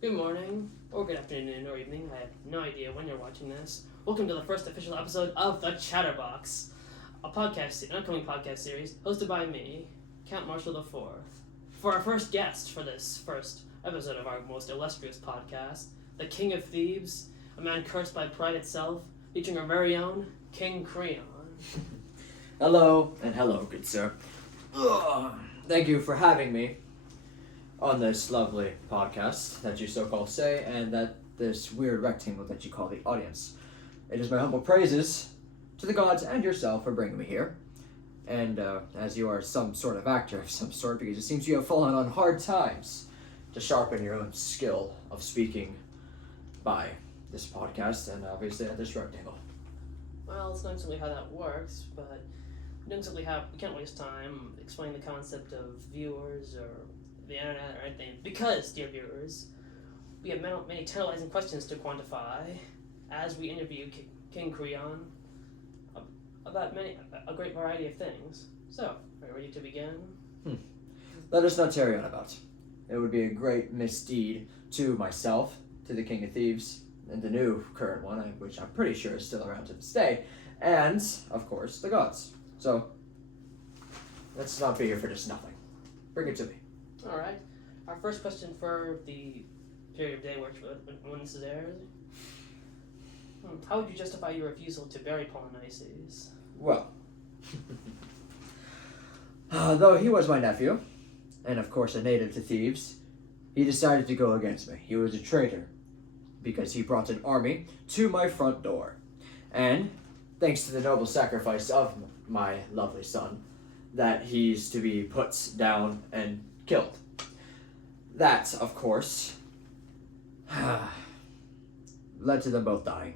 Good morning, or good afternoon, or evening. I have no idea when you're watching this. Welcome to the first official episode of The Chatterbox, an upcoming podcast series hosted by me, Count Marshall IV. For our first guest for this first episode of our most illustrious podcast, the King of Thebes, a man cursed by pride itself, featuring our very own King Creon. Hello, and hello, good sir. Thank you for having me on this lovely podcast that you so-called say, and that this weird rectangle that you call the audience. It is my humble praises to the gods and yourself for bringing me here. And as you are some sort of actor of some sort, because it seems you have fallen on hard times to sharpen your own skill of speaking by this podcast, and obviously at this rectangle. Well, it's not exactly how that works, but we can't waste time explaining the concept of viewers or the internet or anything, because, dear viewers, we have many tantalizing questions to quantify as we interview King Creon about a great variety of things. So, are you ready to begin? Let us not tarry on about. It would be a great misdeed to myself, to the King of Thieves, and the new current one, which I'm pretty sure is still around to this day, and, of course, the gods. So, let's not be here for just nothing. Bring it to me. Alright. Our first question for the period of day when this is aired. How would you justify your refusal to bury Polynices? Well, though he was my nephew, and of course a native to Thebes, he decided to go against me. He was a traitor, because he brought an army to my front door. And, thanks to the noble sacrifice of my lovely son, that he's to be put down and killed. That, of course, led to them both dying.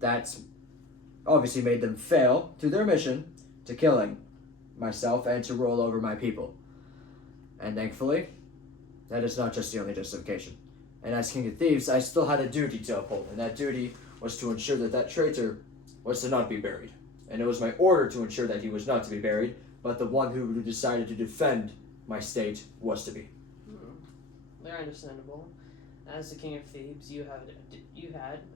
That obviously made them fail to their mission to killing myself and to roll over my people. And thankfully, that is not just the only justification. And as King of Thieves, I still had a duty to uphold, and that duty was to ensure that that traitor was to not be buried. And it was my order to ensure that he was not to be buried, but the one who decided to defend my state was to be. Very understandable. As the King of Thebes, you had,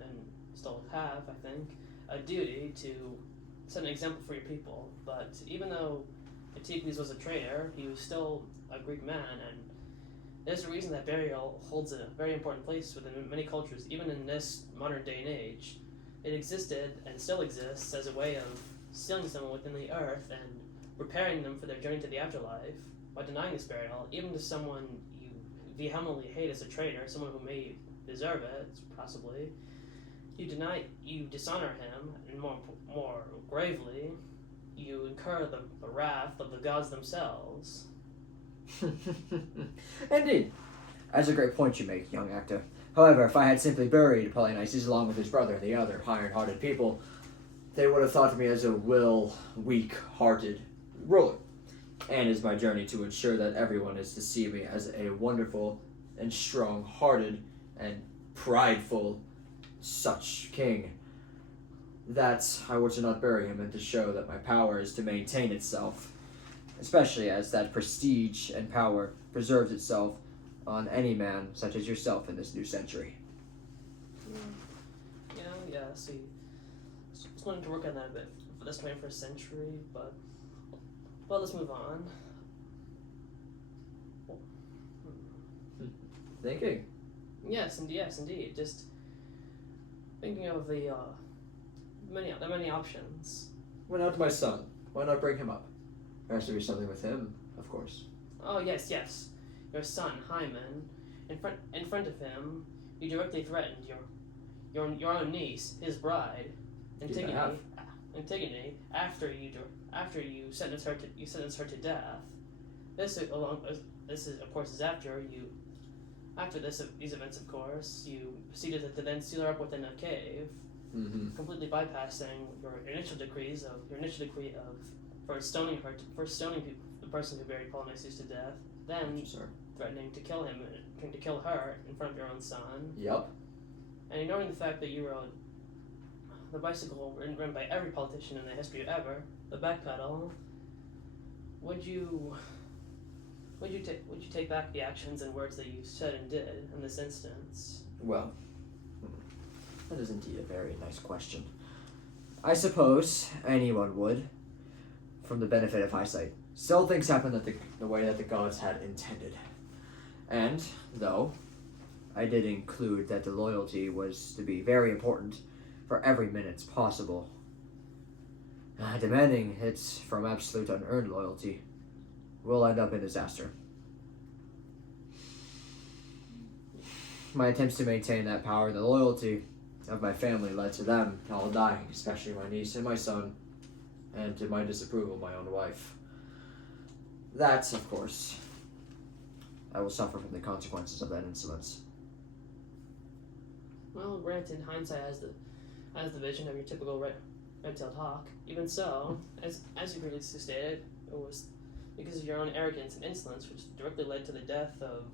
and still have, I think, a duty to set an example for your people. But even though Eteocles was a traitor, he was still a Greek man, and there's a reason that burial holds a very important place within many cultures, even in this modern day and age. It existed, and still exists, as a way of sealing someone within the earth and preparing them for their journey to the afterlife. By denying this burial, even to someone you vehemently hate as a traitor, someone who may deserve it, possibly, you dishonor him, and more gravely, you incur the wrath of the gods themselves. Indeed. That's a great point you make, young actor. However, if I had simply buried Polynices along with his brother and the other iron-hearted people, they would have thought of me as a weak-hearted ruler. And it's my journey to ensure that everyone is to see me as a wonderful and strong-hearted and prideful such king, that I were to not bury him and to show that my power is to maintain itself, especially as that prestige and power preserves itself on any man such as yourself in this new century. See, just wanted to work on that a bit for this 21st century, but, well, let's move on. Thinking? Yes, indeed. Just thinking of the many options. Why not my son? Why not bring him up? There has to be something with him, of course. Oh, yes. Your son, Hymen. In front of him, you directly threatened your own niece, his bride, Antigone, after you sentenced her to death. This is of course after these events, of course, you proceeded to then seal her up within a cave, completely bypassing your initial decree of first stoning the person who buried Polynices to death, then threatening to kill her in front of your own son. Yep. And ignoring the fact that you rode the bicycle ridden by every politician in the history ever, the backpedal, would you Would you take back the actions and words that you said and did in this instance? Well, that is indeed a very nice question. I suppose anyone would, from the benefit of hindsight. Still things happen the way that the gods had intended. And, though, I did include that the loyalty was to be very important for every minute possible. Demanding it from absolute unearned loyalty will end up in disaster. My attempts to maintain that power and the loyalty of my family led to them all dying, especially my niece and my son, and to my disapproval, my own wife. That, of course, I will suffer from the consequences of that insolence. Well, granted, hindsight has the vision of your typical red-tailed hawk. Even so, as you previously stated, it was because of your own arrogance and insolence which directly led to the death of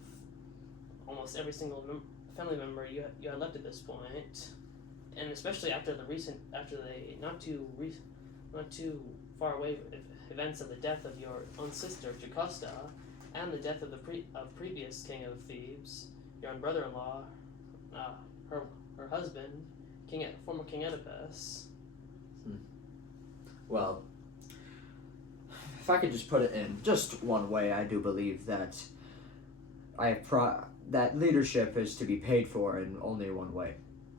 almost every single family member you had left at this point, and especially after the not too far away events of the death of your own sister Jocasta, and the death of the previous king of Thebes, your own brother-in-law, her husband, former King Oedipus. Well, if I could just put it in just one way, I do believe that that leadership is to be paid for in only one way,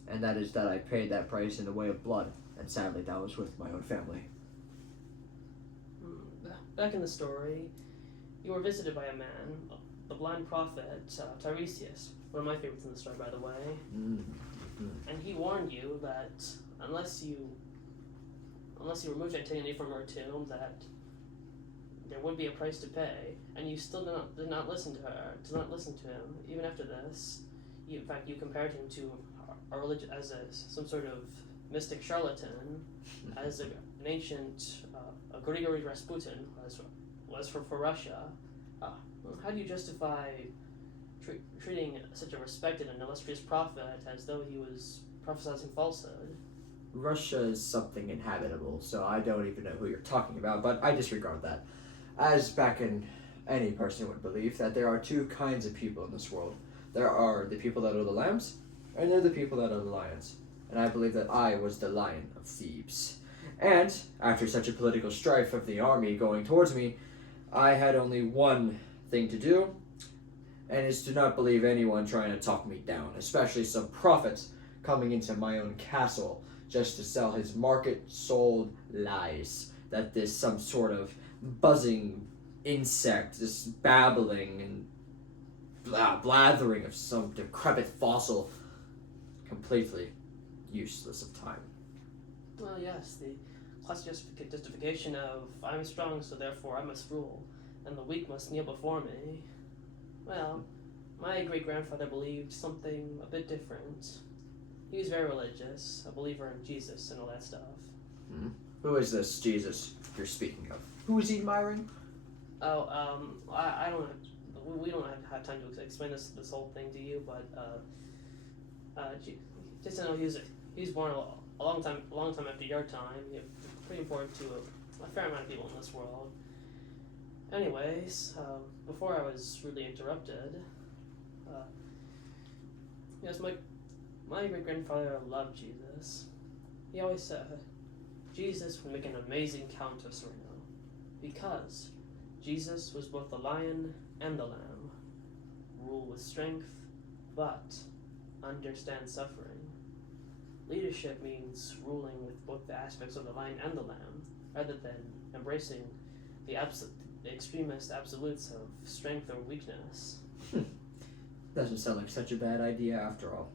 and that is that I paid that price in the way of blood, and sadly that was with my own family. Back in the story, you were visited by a man, the blind prophet Tiresias, one of my favorites in the story, by the way, and he warned you that unless you removed Antigone from her tomb, that there would be a price to pay, and you still did not listen to him, even after this. In fact, you compared him to a religion as some sort of mystic charlatan, as an ancient Grigory Rasputin was for Russia. How do you justify treating such a respected and illustrious prophet as though he was prophesizing falsehood? Russia is something inhabitable, so I don't even know who you're talking about, but I disregard that. As back in any person would believe that there are two kinds of people in this world. There are the people that are the lambs, and there are the people that are the lions. And I believe that I was the lion of Thebes. And, after such a political strife of the army going towards me, I had only one thing to do, and is to not believe anyone trying to talk me down, especially some prophet coming into my own castle just to sell his market-sold lies that there's some sort of buzzing insect, this babbling and blathering of some decrepit fossil, completely useless of time. Well, yes, the classic justification of I'm strong, so therefore I must rule, and the weak must kneel before me. Well, my great-grandfather believed something a bit different. He was very religious, a believer in Jesus and all that stuff. Who is this Jesus you're speaking of? Who is he admiring? I don't have, we don't have time to explain this whole thing to you, but just to know he was born a long time after your time. Pretty important to a fair amount of people in this world. Anyways, before I was rudely interrupted, yes, my great-grandfather loved Jesus. He always said, Jesus would make an amazing Count of Sereno, because Jesus was both the lion and the lamb, rule with strength, but understand suffering. Leadership means ruling with both the aspects of the lion and the lamb, rather than embracing the extremist absolutes of strength or weakness. Doesn't sound like such a bad idea after all.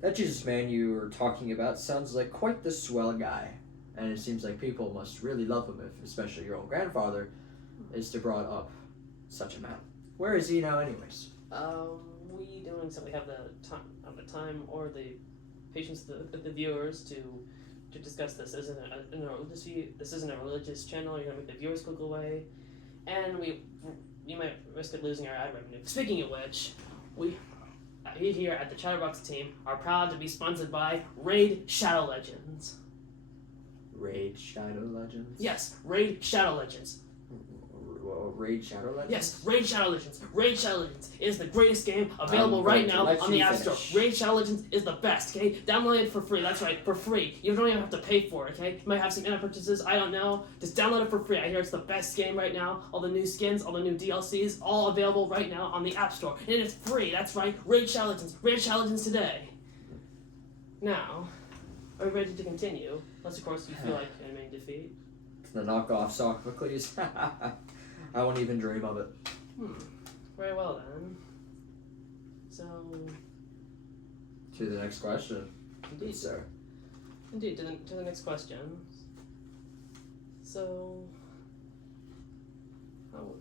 That Jesus man you were talking about sounds like quite the swell guy, and it seems like people must really love him if, especially your own grandfather, is to brought up such a man. Where is he now anyways? We don't exactly have the time or the patience of the viewers to discuss this. This isn't a religious channel. You're gonna make the viewers click away, and you might risk of losing our ad revenue. Speaking of which, we here at the Chatterbox team are proud to be sponsored by Raid Shadow Legends. Raid Shadow Legends? Yes, Raid Shadow Legends. Raid Shadow Legends? Yes, Raid Shadow Legends. Raid Shadow Legends is the greatest game available I'm right going to now let on the you App Store. finish. Raid Shadow Legends is the best, okay? Download it for free. That's right, for free. You don't even have to pay for it, okay? You might have some in-app purchases. I don't know. Just download it for free. I hear it's the best game right now. All the new skins, all the new DLCs, all available right now on the App Store. And it's free. That's right. Raid Shadow Legends. Raid Shadow Legends today. Now, are we ready to continue? Unless, of course, you feel like admitting defeat. The knockoff Sophocles. I won't even dream of it. Very well then. So, To the next question. indeed, Sir. Indeed, to the next question. So, how?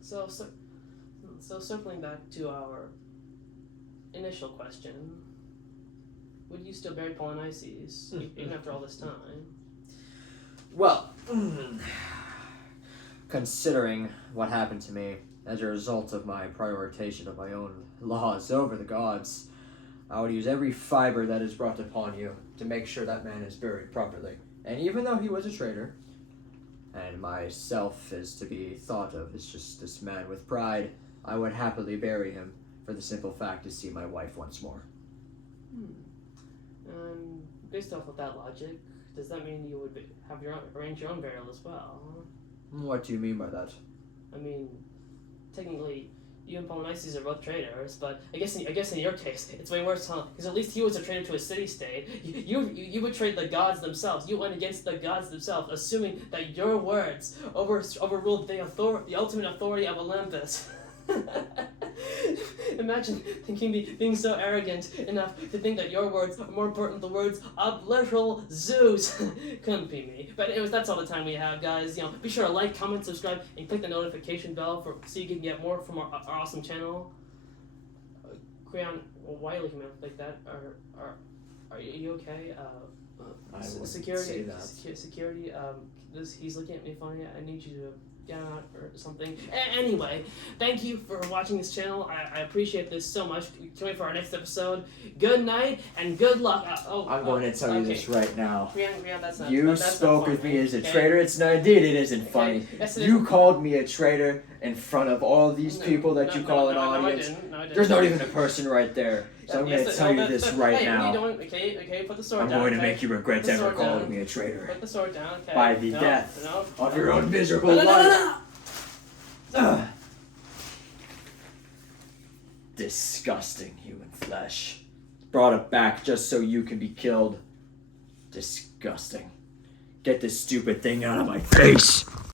So circling back to our initial question, would you still bury Polynices even after all this time? Well, considering what happened to me as a result of my prioritization of my own laws over the gods, I would use every fiber that is brought upon you to make sure that man is buried properly. And even though he was a traitor, and myself is to be thought of as just this man with pride, I would happily bury him for the simple fact to see my wife once more. Based off of that logic, does that mean you would arrange your own burial as well? What do you mean by that? I mean, technically, you and Polynices are both traitors, but I guess in your case, it's way worse, huh? Because at least he was a traitor to a city-state. You betrayed the gods themselves. You went against the gods themselves, assuming that your words overruled the ultimate authority of Olympus. Imagine being so arrogant enough to think that your words are more important than the words of literal Zeus. Couldn't be me. But anyways, that's all the time we have, guys. Be sure to like, comment, subscribe, and click the notification bell so you can get more from our awesome channel. Creon, why are you looking at me like that? Are you okay? I wouldn't Security. say that. Security. He's looking at me funny. I need you to get out or something. Anyway, thank you for watching this channel. I appreciate this so much. Can't wait for our next episode. Good night and good luck. I'm going to tell you this right now. Creon, that's not. You that's spoke not with me as a okay? traitor. It's not, indeed, it isn't funny. Yes, it You is. called me a traitor in front of all these people that you call an audience. No, I didn't. There's not even a person right there. So I'm going to tell you this right hey, now. What are you doing? Okay, put the sword I'm down. going to okay? make you regret Put the ever sword calling down. me a traitor. Put the sword down, okay? By the No, death no, of your own miserable life. No. Ugh. Disgusting human flesh. Brought it back just so you can be killed. Disgusting. Get this stupid thing out of my face.